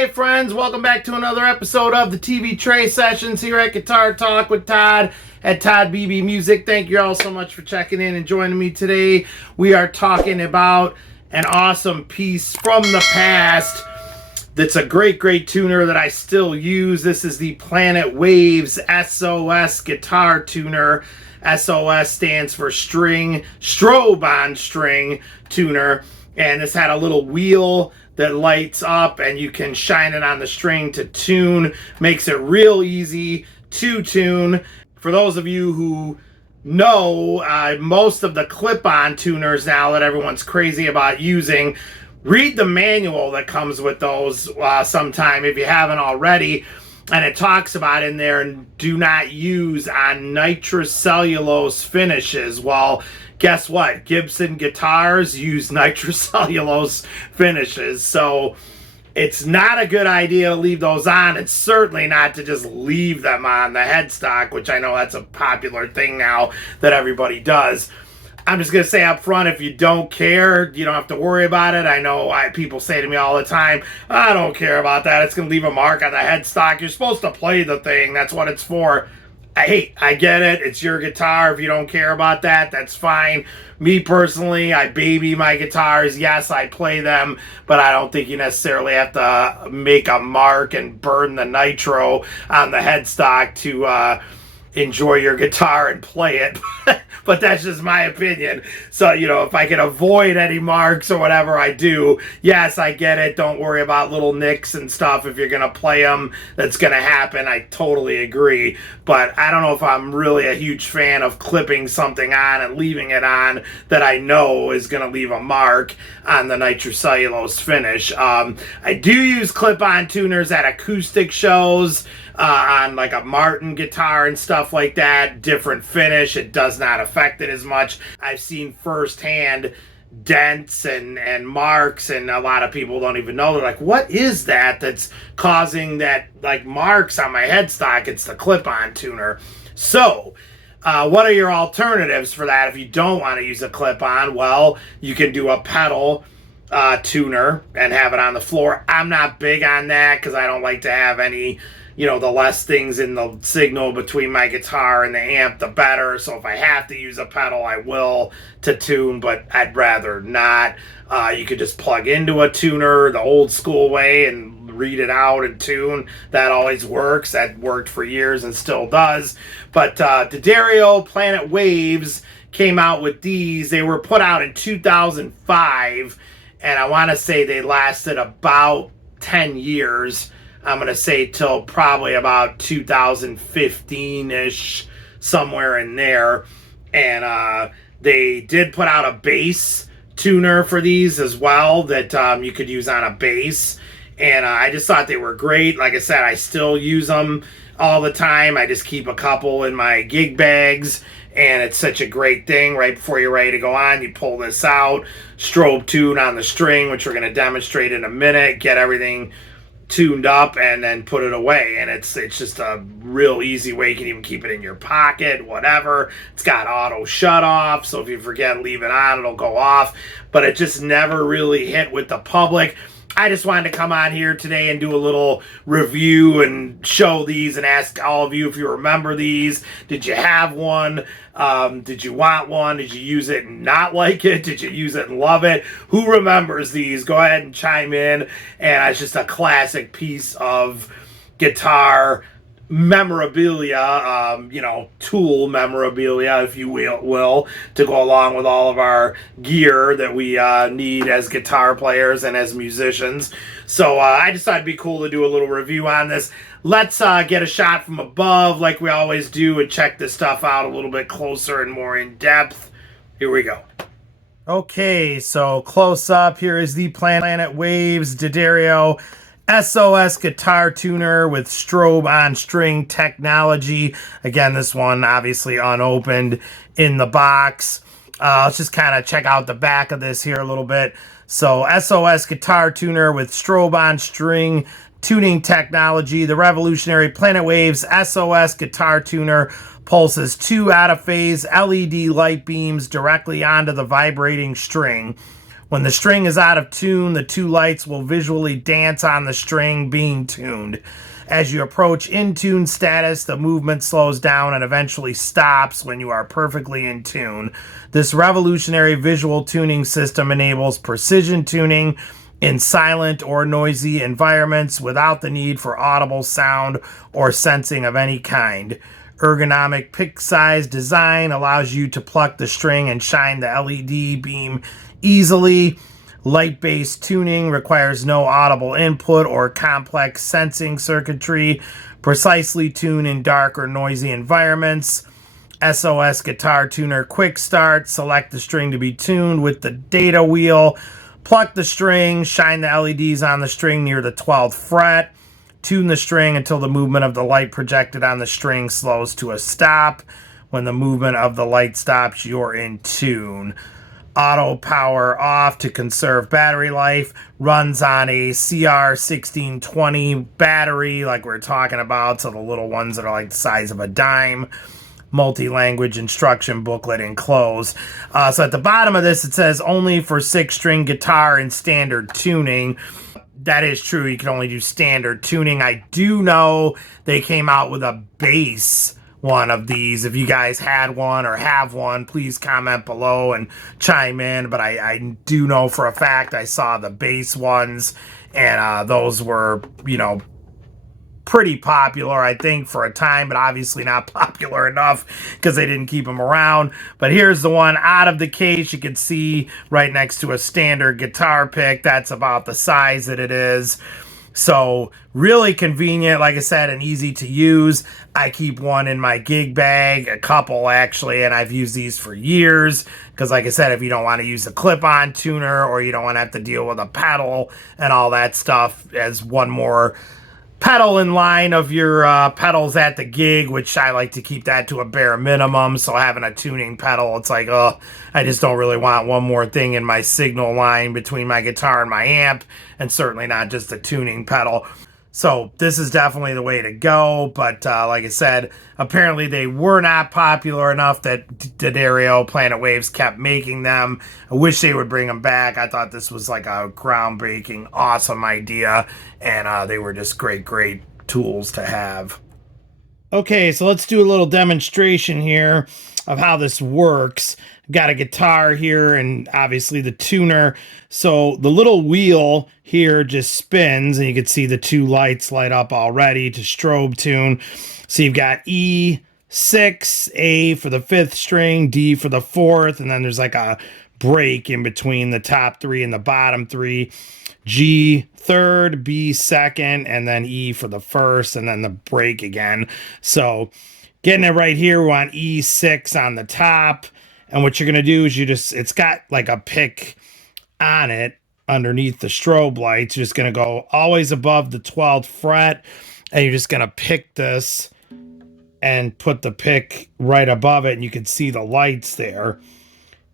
Hey friends, welcome back to another episode of the TV Tray Sessions here at Guitar Talk with Todd at Todd Beebe Music. Thank you all so much for checking in and joining me today. We are talking about an awesome piece from the past that's a great tuner that I still use. This is the Planetwaves S.O.S guitar tuner. S.O.S stands for Strobe On String tuner, and this had a little wheel that lights up and you can shine it on the string to tune. Makes it real easy to tune. For those of you who know, most of the clip-on tuners now that everyone's crazy about using, read the manual that comes with those sometime if you haven't already. And it talks about in there, and do not use on nitrocellulose finishes. Well, guess what? Gibson guitars use nitrocellulose finishes. So it's not a good idea to leave those on. It's certainly not to just leave them on the headstock, which I know that's a popular thing now that everybody does. I'm just going to say up front, if you don't care, you don't have to worry about it. I know people say to me all the time, I don't care about that. It's going to leave a mark on the headstock. You're supposed to play the thing. That's what it's for. I get it. It's your guitar. If you don't care about that, that's fine. Me personally, I baby my guitars. Yes, I play them, but I don't think you necessarily have to make a mark and burn the nitro on the headstock to enjoy your guitar and play it. But that's just my opinion. So, you know, if I can avoid any marks or whatever, I do. Yes, I get it. Don't worry about little nicks and stuff. If you're going to play them, that's going to happen. I totally agree. But I don't know if I'm really a huge fan of clipping something on and leaving it on that I know is going to leave a mark on the nitrocellulose finish. I do use clip-on tuners at acoustic shows, on like a Martin guitar and stuff like that. Different finish. It does not affect it as much. I've seen firsthand dents and marks, and a lot of people don't even know. They're like, what is that that's causing that, like, marks on my headstock? It's the clip-on tuner. So what are your alternatives for that if you don't want to use a clip-on? Well, you can do a pedal tuner and have it on the floor. I'm not big on that because I don't like to have any, you know, the less things in the signal between my guitar and the amp, the better. So if I have to use a pedal, I will to tune, but I'd rather not. You could just plug into a tuner the old school way and read it out and tune. That always works. That worked for years and still does. But Daddario Planetwaves came out with these. They were put out in 2005, and I want to say they lasted about 10 years. I'm going to say till probably about 2015-ish, somewhere in there. And they did put out a bass tuner for these as well that you could use on a bass. And I just thought they were great. Like I said, I still use them all the time. I just keep a couple in my gig bags. And it's such a great thing. Right before you're ready to go on, you pull this out, strobe tune on the string, which we're going to demonstrate in a minute, get everything tuned up, and then put it away. And it's just a real easy way. You can even keep it in your pocket, whatever. It's got auto shut off, so if you forget, leave it on, it'll go off. But it just never really hit with the public. I just wanted to come on here today and do a little review and show these and ask all of you if you remember these. Did you have one? Did you want one? Did you use it and not like it? Did you use it and love it? Who remembers these? Go ahead and chime in. And it's just a classic piece of guitar memorabilia, you know, tool memorabilia, if you will, to go along with all of our gear that we need as guitar players and as musicians. So I just thought it'd be cool to do a little review on this. Let's get a shot from above like we always do and check this stuff out a little bit closer and more in depth. Here we go. Okay, so close up, here is the Planetwaves Daddario S.O.S guitar tuner with Strobe On String technology. Again, this one obviously unopened in the box. Let's just kind of check out the back of this here a little bit. So S.O.S guitar tuner with Strobe On String tuning technology. The revolutionary Planetwaves S.O.S guitar tuner pulses 2 out-of-phase LED light beams directly onto the vibrating string. When the string is out of tune, the two lights will visually dance on the string being tuned. As you approach in tune status, the movement slows down and eventually stops when you are perfectly in tune. This revolutionary visual tuning system enables precision tuning in silent or noisy environments without the need for audible sound or sensing of any kind. Ergonomic pick size design allows you to pluck the string and shine the LED beam easily. Light-based tuning requires no audible input or complex sensing circuitry. Precisely tune in dark or noisy environments. S.O.S Guitar Tuner Quick Start. Select the string to be tuned with the data wheel. Pluck the string. Shine the LEDs on the string near the 12th fret. Tune the string until the movement of the light projected on the string slows to a stop. When the movement of the light stops, you're in tune. Auto power off to conserve battery life. Runs on a CR1620 battery like we're talking about, so the little ones that are like the size of a dime. Multi-language instruction booklet enclosed. So at the bottom of this it says only for 6-string guitar in standard tuning. That is true, you can only do standard tuning. I do know they came out with a bass one of these. If you guys had one or have one, please comment below and chime in. But I do know for a fact I saw the bass ones, and those were, you know, pretty popular, I think, for a time, but obviously not popular enough because they didn't keep them around. But here's the one out of the case. You can see right next to a standard guitar pick. That's about the size that it is. So really convenient, like I said, and easy to use. I keep one in my gig bag, a couple actually, and I've used these for years because, like I said, if you don't want to use the clip-on tuner or you don't want to have to deal with a pedal and all that stuff as one more pedal in line of your pedals at the gig, which I like to keep that to a bare minimum. So having a tuning pedal, it's like, oh, I just don't really want one more thing in my signal line between my guitar and my amp, and certainly not just a tuning pedal. So this is definitely the way to go. But like I said, apparently they were not popular enough that Daddario, Planetwaves kept making them. I wish they would bring them back. I thought this was like a groundbreaking, awesome idea. And they were just great tools to have. Okay, so let's do a little demonstration here of how this works. I've got a guitar here and obviously the tuner. So the little wheel here just spins and you can see the two lights light up already to strobe tune. So you've got E6, A for the 5th string, D for the 4th, and then there's like a break in between the top 3 and the bottom 3. G 3rd, B 2nd, and then E for the 1st, and then the break again. So getting it right here, we want E6 on the top. And what you're going to do is it's got like a pick on it underneath the strobe lights. You're just going to go always above the 12th fret, and you're just going to pick this and put the pick right above it, and you can see the lights there.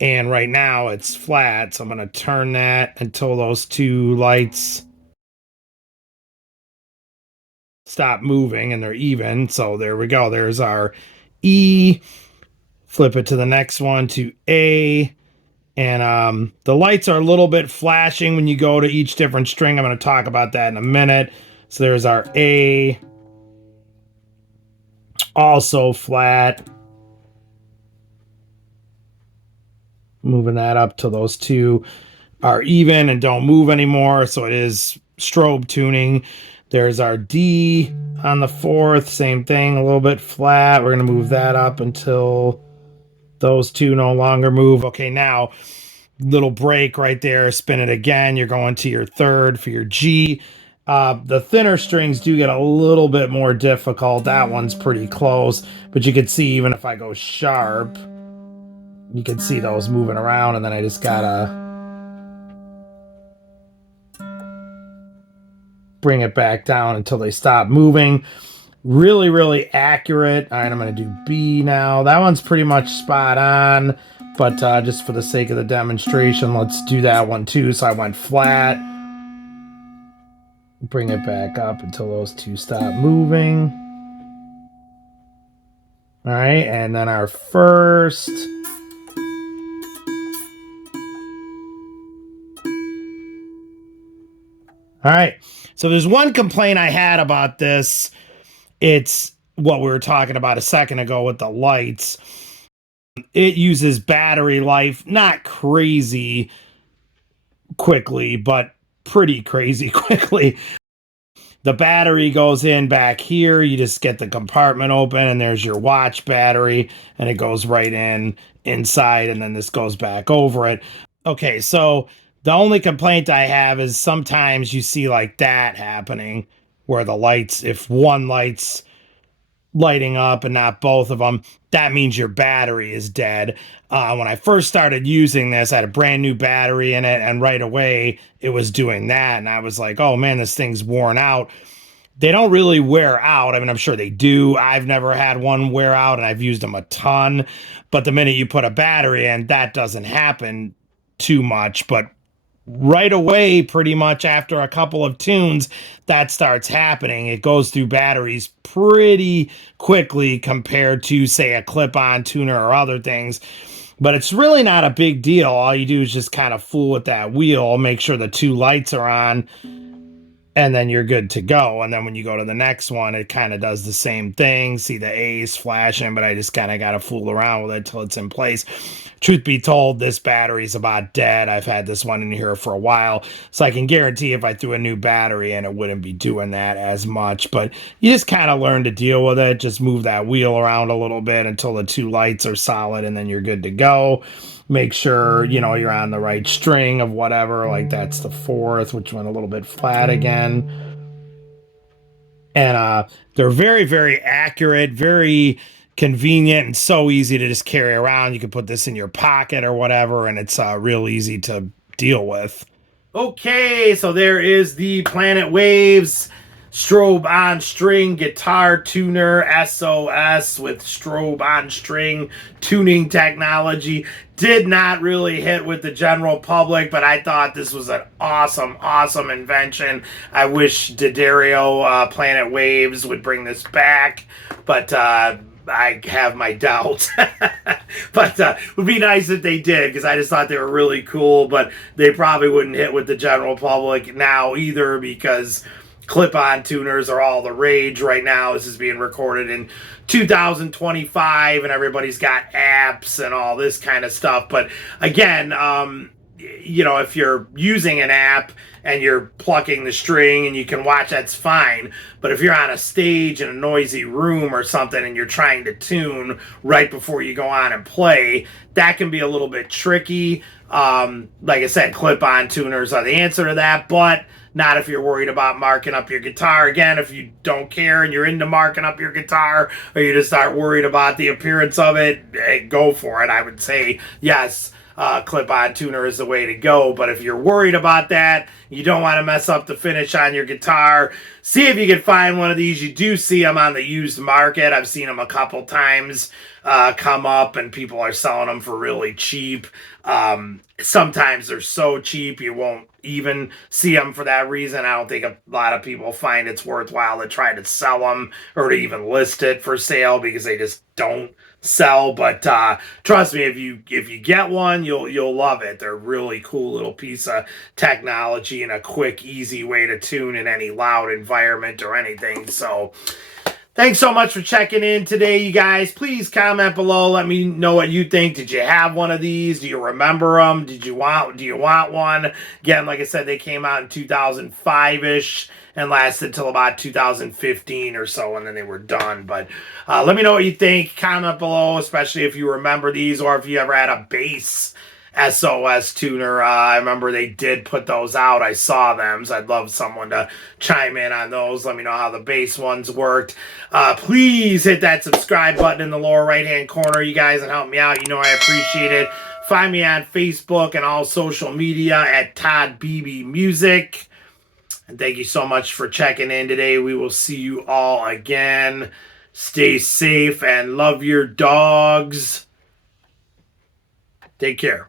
And right now it's flat, so I'm going to turn that until those two lights stop moving and they're even. So there we go. There's our E. Flip it to the next one to A. And the lights are a little bit flashing when you go to each different string. I'm going to talk about that in a minute. So there's our A. Also flat. Moving that up till those two are even and don't move anymore. So it is strobe tuning. There's our D on the 4th. Same thing, a little bit flat. We're going to move that up until those two no longer move. Okay, now little break right there. Spin it again. You're going to your 3rd for your G. The thinner strings do get a little bit more difficult. That one's pretty close. But you can see even if I go sharp, you can see those moving around, and then I just gotta bring it back down until they stop moving. Really accurate. All right, I'm gonna do B now. That one's pretty much spot on, but just for the sake of the demonstration, let's do that one too. So I went flat, bring it back up until those two stop moving. All right, and then our 1st. All right. So there's one complaint I had about this. It's what we were talking about a second ago with the lights. It uses battery life, not crazy quickly, but pretty crazy quickly. The battery goes in back here. You just get the compartment open and there's your watch battery and it goes right in inside and then this goes back over it. Okay, so the only complaint I have is sometimes you see like that happening where the lights, if one light's lighting up and not both of them, that means your battery is dead. When I first started using this, I had a brand new battery in it, and right away it was doing that. And I was like, oh man, this thing's worn out. They don't really wear out. I mean, I'm sure they do. I've never had one wear out, and I've used them a ton. But the minute you put a battery in, that doesn't happen too much. But right away, pretty much after a couple of tunes, that starts happening. It goes through batteries pretty quickly compared to, say, a clip-on tuner or other things. But it's really not a big deal. All you do is just kind of fool with that wheel, make sure the two lights are on, and then you're good to go. And then when you go to the next one, it kind of does the same thing. See the A's flashing, but I just kind of got to fool around with it till it's in place. Truth be told, this battery's about dead. I've had this one in here for a while, so I can guarantee if I threw a new battery in, it wouldn't be doing that as much. But you just kind of learn to deal with it. Just move that wheel around a little bit until the two lights are solid, and then you're good to go. Make sure, you know, you're on the right string of whatever, like that's the fourth, which went a little bit flat again. And they're very, very accurate, very convenient, and so easy to just carry around. You can put this in your pocket or whatever, and it's real easy to deal with. Okay, so there is the Planetwaves Strobe On String guitar tuner, S.O.S, with Strobe On String tuning technology. Did not really hit with the general public, but I thought this was an awesome invention. I wish daddario Planetwaves would bring this back, but I have my doubts. But it would be nice if they did, because I just thought they were really cool, but they probably wouldn't hit with the general public now either, because clip-on tuners are all the rage right now. This is being recorded in 2025, and everybody's got apps and all this kind of stuff. But again, you know, if you're using an app and you're plucking the string and you can watch, that's fine. But if you're on a stage in a noisy room or something and you're trying to tune right before you go on and play, that can be a little bit tricky. Like I said, clip-on tuners are the answer to that, but not if you're worried about marking up your guitar. Again, if you don't care and you're into marking up your guitar, or you just aren't worried about the appearance of it, hey, go for it. I would say yes, clip-on tuner is the way to go. But if you're worried about that, you don't want to mess up the finish on your guitar, see if you can find one of these. You do see them on the used market. I've seen them a couple times come up, and people are selling them for really cheap. Sometimes they're so cheap you won't even see them for that reason. I don't think a lot of people find it's worthwhile to try to sell them or to even list it for sale, because they just don't sell. But trust me, if you get one, you'll love it. They're a really cool little piece of technology and a quick, easy way to tune in any loud environment or anything. So thanks so much for checking in today, you guys. Please comment below. Let me know what you think. Did you have one of these? Do you remember them? Do you want one? Again, like I said, they came out in 2005-ish and lasted till about 2015 or so, and then they were done. But let me know what you think. Comment below, especially if you remember these, or if you ever had a bass S.O.S tuner. I remember they did put those out. I saw them, so I'd love someone to chime in on those. Let me know how the bass ones worked. Please hit that subscribe button in the lower right-hand corner, you guys, and help me out. You know I appreciate it. Find me on Facebook and all social media at toddbeebemusic. And thank you so much for checking in today. We will see you all again. Stay safe and love your dogs. Take care.